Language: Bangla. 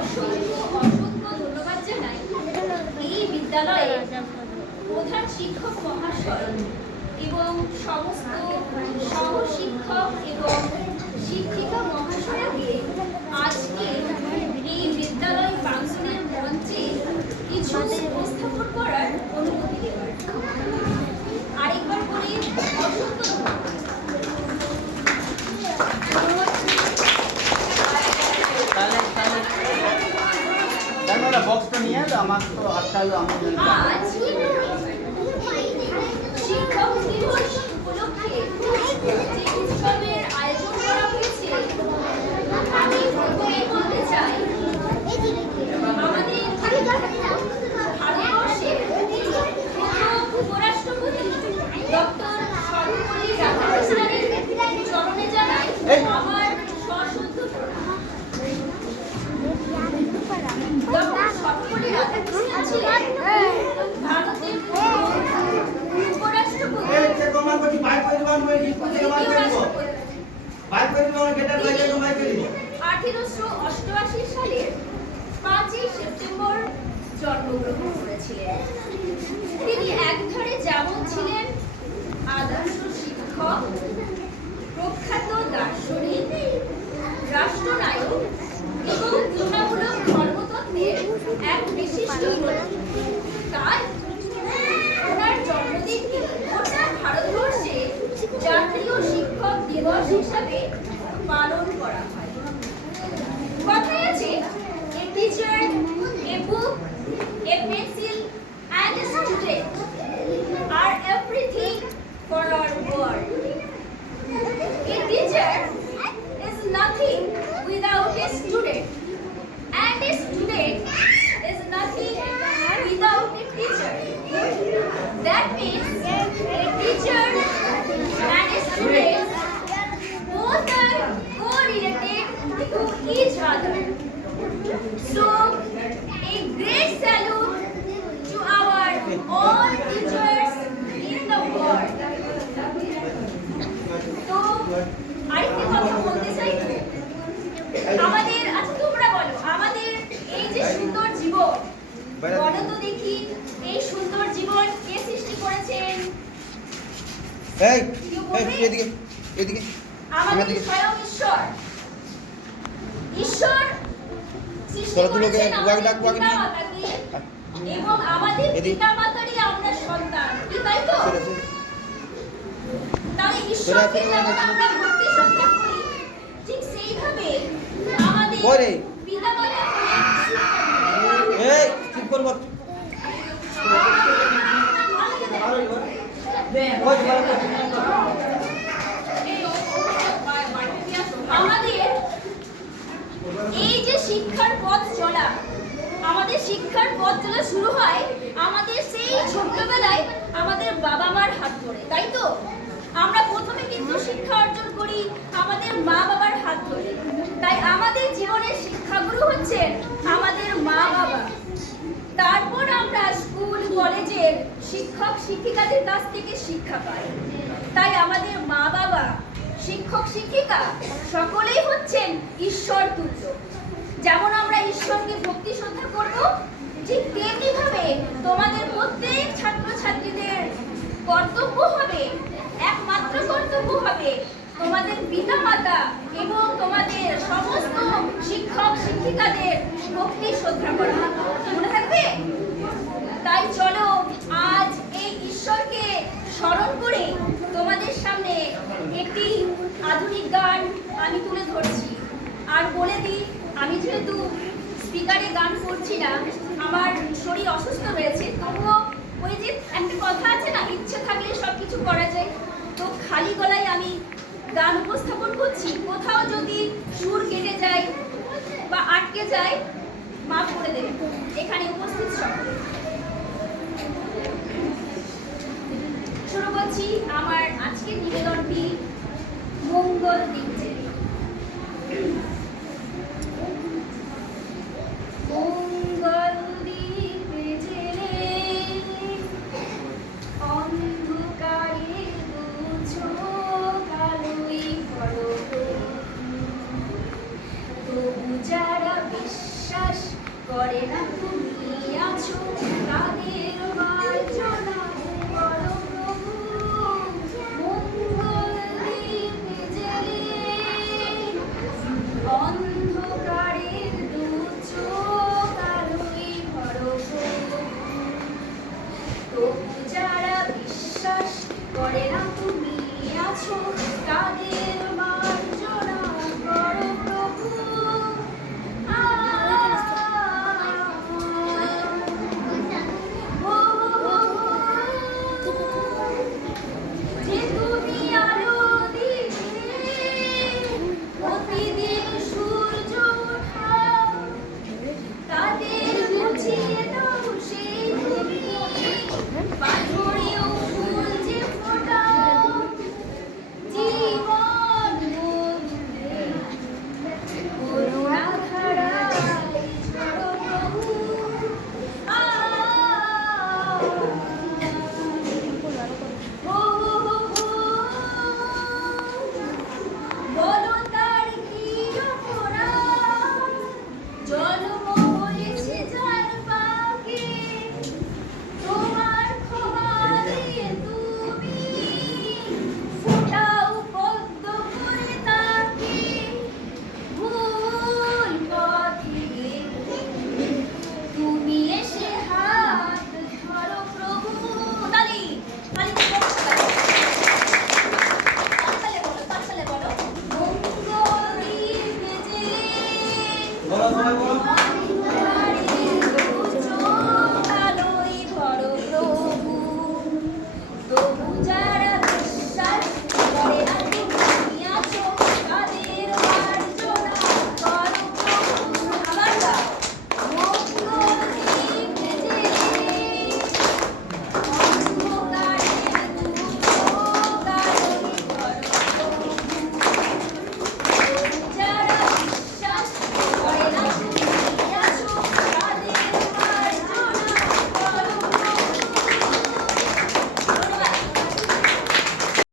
অসংখ্য অসংখ্য ধন্যবাদ জানাই এই বিদ্যালয়ে প্রধান শিক্ষক মহাশয় এবং সমস্ত সহশিক্ষক এবং শিক্ষিকা মহাশয়কে আজকে এই বিদ্যালয় প্রাঙ্গণের মঞ্চে কিছু উপস্থাপন করার অনুমতি দেওয়ার। আরেকবার করে অসংখ্য ধন্যবাদ। বক্সটা নিয়ে আমার তো আটকালো আমি আজ শিক্ষক দিবস উপলক্ষে যে উৎসবের আয়োজন করা হয়েছে আমি প্রথমেই বলতে চাই আমাদের ভারতবর্ষের প্রথম উপরাষ্ট্রপতি ডক্টর সর্বপল্লী রাধাকৃষ্ণনের চরণে জানাই আমার সশ্রদ্ধ প্রণাম। ডক্টর সর্বপল্লী রাধাকৃষ্ণন ছিলেন ভারতের উপরাষ্ট্রপতি। 1888 সালের 5ই সেপ্টেম্বর জন্মগ্রহণ করেছিলেন। তিনি একধারে যেমন ছিলেন আদর্শ শিক্ষক, প্রখ্যাত দার্শনিক, রাষ্ট্রনায়ক এবং তুলনামূলক ধর্মতত্ত্বের এক বিশিষ্ট ব্যক্তি। তাই ওনার জন্মদিনকে গোটা ভারতবর্ষে জাতীয় শিক্ষক দিবস হিসাবে পালন করা হয়। কথায় আছে, a teacher, a book, a pencil and a student are everything for our world. A teacher is nothing without a student, and a student is nothing without a teacher. That means a teacher and a student both are co-related to each other. So, a great salute to our all teachers in the world. তো আরেকটা কথা বলতে চাই, আমাদের আচ্ছা তোমরা বলো, আমাদের এই যে সুন্দর জীবন, বলো তো দেখি এই সুন্দর জীবন কে সৃষ্টি করেছেন? এদিকে এদিকে আমাদের স্বয়ং ঈশ্বর। ঈশ্বর সৃষ্টি করেছেন আমাদের পিতামাতাকে, এবং আমাদের পিতামাতারই আমরা সন্তান, কি তাই তো? তাহলে ঈশ্বরকে যেমন আমরা ভক্তি শ্রদ্ধা করি, ঠিক সেইভাবে আমাদের পিতামাতা চুপ করবো। আমাদের এই যে শিক্ষার পথ চলা, আমাদের শিক্ষার পথ চলা শুরু হয় আমাদের সেই ছোটবেলায় আমাদের বাবা মার হাত ধরে, তাই তো? আমরা প্রথমে কিন্তু শিক্ষা অর্জন করি আমাদের মা বাবার হাত ধরে। তাই আমাদের জীবনের শিক্ষাগুরু হচ্ছেন আমাদের মা বাবা। তারপর আমরা স্কুল কলেজের শিক্ষক শিক্ষিকাদের কাছ থেকে শিক্ষা পাই। তাই আমাদের মা বাবা, শিক্ষক শিক্ষিকা সকলেই হচ্ছেন ঈশ্বর তুল্য। যেমন আমরা ঈশ্বরকে ভক্তি শ্রদ্ধা করব, ঠিক তেমনি ভাবে তোমাদের প্রত্যেক ছাত্রছাত্রীদের কর্তব্য হবে, একমাত্র কর্তব্য হবে তোমাদের পিতামাতা এবং তোমাদের সমস্ত শিক্ষক শিক্ষিকাদের ভক্তি শ্রদ্ধা করা। মনে থাকবে? তাই চলো আজ এই ঈশ্বরকে স্মরণ করে তোমাদের সামনে একটি আধুনিক গান আমি তুলে ধরছি। আর বলে দিই, আমি যেহেতু স্পিকারে গান করছি না, আমার শরীর অসুস্থ রয়েছে, তবুও ওই যে একটা কথা আছে না, ইচ্ছে থাকলে সবকিছু করা যায়। তো খালি গলায় আমি গান উপস্থাপন করছি, কোথাও যদি সুর কেটে যায় বা আটকে যায় মাফ করে দেবে এখানে উপস্থিত সকলে। শুরু করছি আমার আজকের নিবেদনটি মঙ্গল দিচ্ছে। মঙ্গল দ্বীপে জেলে অন্ধকারে দুচোখ আলোয় ভরো, তবু যারা বিশ্বাস করে না তুমি আছো তাদের